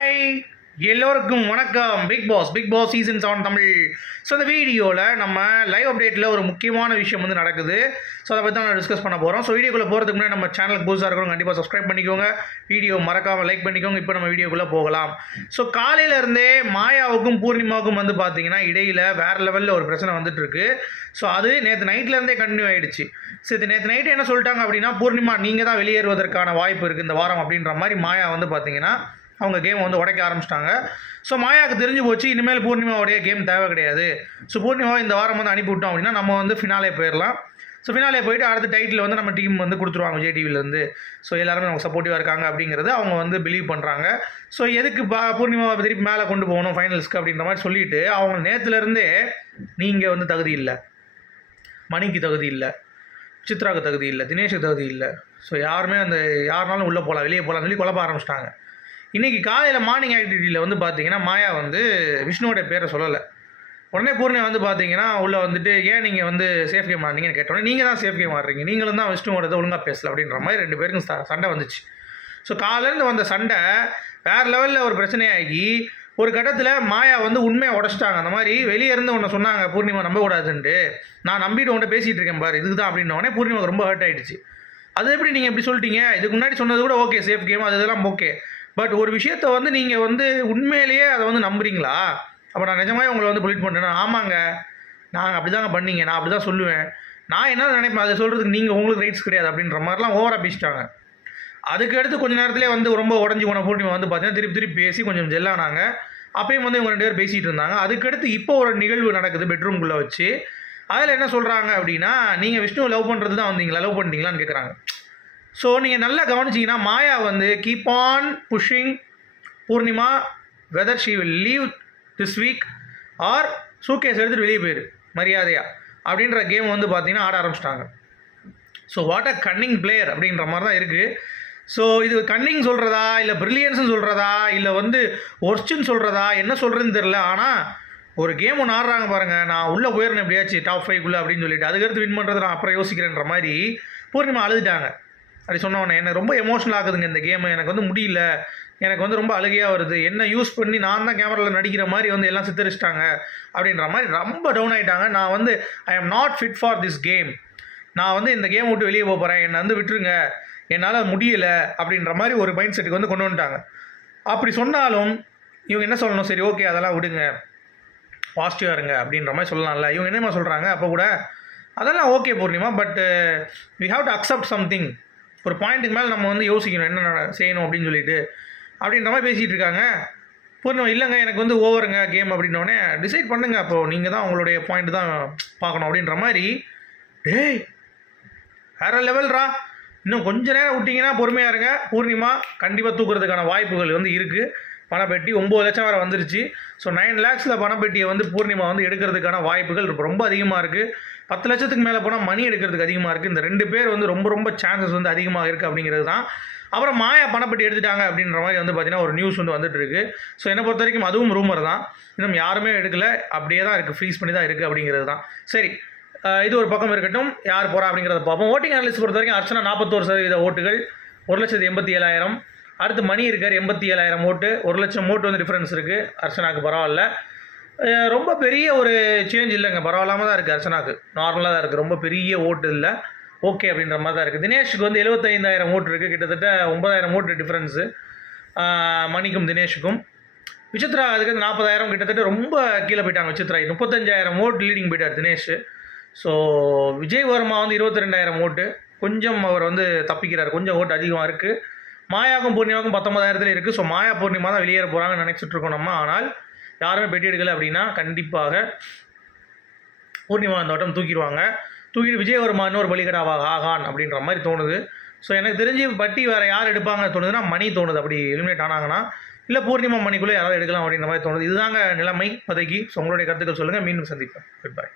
Hi எல்லோருக்கும் வணக்கம். Big boss big boss season seven Tamil. So இந்த வீடியோவில் நம்ம லைவ் அப்டேட்டில் ஒரு முக்கியமான விஷயம் வந்து நடக்குது. ஸோ அதை பற்றி தான் டிஸ்கஸ் பண்ண போகிறோம் ஸோ வீடியோக்குள்ளே போகிறதுக்கு முன்னாடி நம்ம சேனலுக்கு புதுசாக இருக்கிறவங்க கண்டிப்பாக சப்ஸ்கிரைப் பண்ணிக்கோங்க. வீடியோ மறக்காமல் லைக் பண்ணிக்கோங்க. இப்போ நம்ம வீடியோக்குள்ளே போகலாம். ஸோ காலையிலேருந்தே மாயாவுக்கும் பூர்ணிமாவுக்கும் வந்து பார்த்தீங்கன்னா இடையில் வேறு லெவலில் ஒரு பிரச்சனை வந்துட்டுருக்கு ஸோ அது நேற்று நைட்லேருந்தே கண்டினியூ ஆகிடுச்சு சரி நேற்று நைட்டு என்ன சொல்லிட்டாங்க அப்படின்னா பூர்ணிமா நீங்கள் தான் வெளியேறுவதற்கான வாய்ப்பு இருக்குது இந்த வாரம் அப்படின்ற மாதிரி மாயா வந்து பார்த்தீங்கன்னா அவங்க கேம் வந்து உடைக்க ஆரம்பிச்சிட்டாங்க. ஸோ மாயாவுக்கு தெரிஞ்சு போச்சு இனிமேல் பூர்ணிமாவுடைய கேம் தேவை கிடையாது. ஸோ பூர்ணிமாவை இந்த வாரம் வந்து அனுப்பி விட்டோம் அப்படின்னா நம்ம வந்து ஃபினாலே போயிடலாம் ஸோ ஃபினாலே போயிட்டு அடுத்த டைட்டில் வந்து நம்ம டீம் வந்து கொடுத்துருவாங்க விஜய் டிவிலேருந்து ஸோ எல்லாருமே அவங்க சப்போர்ட்டிவாக இருக்காங்க அப்படிங்கிறது அவங்க வந்து பிலீவ் பண்ணுறாங்க ஸோ எதுக்கு பா பூர்ணிமாவை திருப்பி மேலே கொண்டு போகணும் ஃபைனல்ஸ்க்கு அப்படின்ற மாதிரி சொல்லிட்டு அவங்க நேற்றுலேருந்தே நீங்கள் வந்து தகுதி இல்லை. மணிக்கு தகுதி இல்லை. சித்ராவுக்கு தகுதி இல்லை. தினேஷுக்கு தகுதி இல்லை. ஸோ யாருமே அந்த யாருனாலும் உள்ளே போகலாம் வெளியே போகலாம்னு சொல்லி குழப்ப ஆரம்பிச்சிட்டாங்க. இன்றைக்கி காலையில் மார்னிங் ஆக்டிவிட்டியில் வந்து பார்த்தீங்கன்னா மாயா வந்து விஷ்ணுவோட பேரை சொல்லலை. உடனே பூர்ணியா வந்து பார்த்தீங்கன்னா உள்ளே வந்துட்டு ஏன் நீங்கள் வந்து சேஃப் கேம் ஆடுறீங்கன்னு கேட்டோன்னே நீங்கள் தான் சேஃப் கேம் ஆடுறீங்க நீங்களும் தான் விஷ்ணுவோடது ஒழுங்காக பேசல. அப்படின்ற மாதிரி ரெண்டு பேருக்கும் சண்டை வந்துச்சு. ஸோ காலேருந்து வந்த சண்டை வேறு லெவலில் ஒரு பிரச்சனையாகி ஒரு கட்டத்தில் மாயா வந்து உண்மையை உடச்சிட்டாங்க. அந்த மாதிரி வெளியே இருந்து ஒன்று சொன்னாங்க பூர்ணிமா நம்பக்கூடாதுன்ட்டு நான் நம்பிட்டு உன்ட்ட பேசிகிட்டு இருக்கேன் பாரு. இதுக்கு தான் அப்படின்னோடனே பூர்ணிமாவுக்கு ரொம்ப ஹர்ட் ஆகிடுச்சு அது எப்படி நீங்கள் எப்படி சொல்லிட்டீங்க? இதுக்கு முன்னாடி சொன்னது கூட ஓகே சேஃப் கேம் அது இதெல்லாம் ஓகே பட் ஒரு விஷயத்த வந்து நீங்கள் வந்து உண்மையிலேயே அதை வந்து நம்புறீங்களா? அப்போ நான் நிஜமாவே உங்களை வந்து பொலிட் பண்ணுறேன்னா ஆமாங்க. நாங்கள் அப்படி தாங்க பண்ணீங்க. நான் அப்படி தான் சொல்லுவேன். நான் என்ன நினைப்பேன்? அதை சொல்கிறதுக்கு நீங்கள் உங்களுக்கு ரைட்ஸ் கிடையாது அப்படின்ற மாதிரிலாம் ஓவராக பேசிட்டாங்க. அதுக்கு அடுத்து கொஞ்ச நேரத்திலே வந்து ரொம்ப உடஞ்சி போன பூர்ணிமா வந்து பார்த்தீங்கன்னா திருப்பி திருப்பி பேசி கொஞ்சம் ஜெல்லானாங்க அப்பயும் வந்து இவங்க ரெண்டு பேர் பேசிகிட்டு இருந்தாங்க. அதுக்கடுத்து இப்போ ஒரு நிகழ்வு நடக்குது பெட்ரூம்குள்ளே வச்சு. அதில் என்ன சொல்கிறாங்க அப்படின்னா நீங்கள் விஷ்ணுவை லவ் பண்ணுறது தான் வந்தீங்களா? லவ் பண்ணிட்டீங்களான்னு கேட்குறாங்க ஸோ நீங்கள் நல்லா கவனிச்சிங்கன்னா மாயா வந்து keep on pushing Poornima whether she will leave this week or suitcase எடுத்துகிட்டு வெளியே போயிரு மரியாதையா அப்படின்ற கேம் வந்து பார்த்தீங்கன்னா ஆட ஆரம்பிச்சிட்டாங்க. So what a cunning player அப்படின்ற மாதிரி தான் இருக்குது ஸோ இது கன்னிங் சொல்கிறதா இல்லை ப்ரில்லியன்ஸ்னு சொல்கிறதா இல்லை வந்து ஒர்ஸ்ட்னு சொல்கிறதா என்ன சொல்கிறதுன்னு தெரில ஆனால் ஒரு கேம் ஒன்று ஆடுறாங்க பாருங்கள் நான் உள்ளே போயிடணும் எப்படியாச்சும் டாப் ஃபைவ்க்குள்ளே அப்படின்னு சொல்லிட்டு அதுக்கடுத்து வின் பண்ணுறது நான் அப்புறம் யோசிக்கிறேன்ற மாதிரி பூர்ணிமா அழுதுட்டாங்க. அப்படி சொன்ன உடனே எனக்கு ரொம்ப எமோஷனல் ஆகுதுங்க இந்த கேமு எனக்கு வந்து முடியல. எனக்கு வந்து ரொம்ப அழுகையாக வருது. என்ன யூஸ் பண்ணி நான் தான் கேமராவில் நடிக்கிற மாதிரி வந்து எல்லாம் சித்தரிச்சிட்டாங்க. அப்படின்ற மாதிரி ரொம்ப டவுன் ஆகிட்டாங்க நான் வந்து I am not fit for this game நான் வந்து இந்த கேம் விட்டு வெளியே போக போகிறேன் என்னை வந்து விட்டுருங்க. என்னால் முடியல. அப்படின்ற மாதிரி ஒரு மைண்ட் செட்டுக்கு வந்து கொண்டு வந்துட்டாங்க. அப்படி சொன்னாலும் இவங்க என்ன சொல்லணும்? சரி ஓகே அதெல்லாம் விடுங்க. பாசிட்டிவாக இருங்க. அப்படின்ற மாதிரி சொல்லலாம்ல. இவங்க என்னமா சொல்கிறாங்க அப்போ கூட அதெல்லாம் okay Purnima. But we have to accept something ஒரு பாயிண்ட்டுக்கு மேலே நம்ம வந்து யோசிக்கணும் என்ன செய்யணும் அப்படின்னு சொல்லிட்டு. அப்படின்ற மாதிரி பேசிகிட்டு இருக்காங்க. பூர்ணிமா இல்லைங்க எனக்கு வந்து ஓவருங்க கேம் அப்படின்னோடனே டிசைட் பண்ணுங்க அப்போது நீங்கள் தான் உங்களுடைய பாயிண்ட் தான் பார்க்கணும் அப்படின்ற மாதிரி. டேய் வேற லெவல்ரா? இன்னும் கொஞ்ச நேரம் விட்டிங்கன்னா பொறுமையாக இருங்க. பூர்ணிமா கண்டிப்பாக தூக்குறதுக்கான வாய்ப்புகள் வந்து இருக்குது பணப்பெட்டி ஒம்பது லட்சம் வரை வந்துருச்சு. ஸோ நைன் லேக்ஸில் பணப்பெட்டியை வந்து பூர்ணிமா வந்து எடுக்கிறதுக்கான வாய்ப்புகள் ரொம்ப அதிகமாக இருக்குது பத்து லட்சத்துக்கு மேலே போனால் மணி எடுக்கிறதுக்கு அதிகமாக இருக்குது இந்த ரெண்டு பேர் வந்து ரொம்ப ரொம்ப சான்சஸ் வந்து அதிகமாக இருக்குது அப்படிங்கிறது தான். அப்புறம் மாயா பணப்பட்டி எடுத்துட்டாங்க அப்படின்ற மாதிரி வந்து பார்த்திங்கன்னா ஒரு நியூஸ் வந்து வந்துட்டு இருக்கு. ஸோ என்னை பொறுத்த வரைக்கும் அதுவும் ரூமர் தான். இன்னும் யாருமே எடுக்கல. அப்படியே தான் இருக்குது ஃப்ரீஸ் பண்ணி தான் இருக்குது அப்படிங்கிறது தான். சரி இது ஒரு பக்கம் இருக்கட்டும். யார் போகிறா அப்படிங்கிறத பார்ப்போம். ஓட்டிங் அனலிஸ்ட் பொறுத்த வரைக்கும் அர்ச்சனா நாற்பத்தோரு சதவீத ஓட்டுகள். ஒரு லட்சத்து எண்பத்தி ஏழாயிரம் அடுத்து மணி இருக்கார் எண்பத்தி ஏழாயிரம் ஓட்டு. ஒரு லட்சம் ஓட்டு வந்து டிஃப்ரென்ஸ் இருக்குது அர்ச்சனாக்கு பரவாயில்ல. ரொம்ப பெரிய ஒரு சேஞ்ச் இல்லைங்க. பரவாயில்லாம தான் இருக்குது அர்ச்சனாக்கு. நார்மலாக தான் இருக்குது ரொம்ப பெரிய ஓட்டு இல்லை. ஓகே அப்படின்ற மாதிரி தான் இருக்குது தினேஷுக்கு வந்து எழுபத்தைந்தாயிரம் ஓட்டு இருக்குது கிட்டத்தட்ட ஒன்பதாயிரம் ஓட்டு டிஃப்ரென்ஸு மணிக்கும் தினேஷுக்கும். விசித்ரா அதுக்கு வந்து நாற்பதாயிரம். கிட்டத்தட்ட ரொம்ப கீழே போயிட்டாங்க விசித்ரா. முப்பத்தஞ்சாயிரம் ஓட்டு லீடிங் போயிட்டார் தினேஷ். ஸோ விஜய் வர்மா வந்து இருபத்தி ரெண்டாயிரம் ஓட்டு. கொஞ்சம் அவர் வந்து தப்பிக்கிறார். கொஞ்சம் ஓட்டு அதிகமாக இருக்குது மாயாக்கும் பூர்ணிமாவுக்கும் பத்தொன்பதாயிரத்துல இருக்குது ஸோ மாயா பூர்ணிமா தான் வெளியேற போகிறாங்கன்னு நினச்சிட்ருக்கோம் நம்ம. ஆனால் யாருமே பெட்டி எடுக்கலை அப்படின்னா கண்டிப்பாக பூர்ணிமா அந்த வட்டம் தூக்கிடுவாங்க. தூக்கிட்டு விஜயவர்மா இன்னொரு பலிகடாவா ஆகான் அப்படின்ற மாதிரி தோணுது. ஸோ எனக்கு தெரிஞ்சு பட்டி வேறு யார் எடுப்பாங்க தோணுதுன்னா மணி தோணுது. அப்படி எலிமினேட் ஆனாங்கன்னா இல்லை பூர்ணிமா மணிக்குள்ளே யாராவது எடுக்கலாம் அப்படின்ற மாதிரி தோணுது. இதுதாங்க நிலைமை. இப்போதைக்கு ஸோ உங்களுடைய கருத்துக்கள் சொல்லுங்கள் மீண்டும் சந்திப்பேன் குட் பை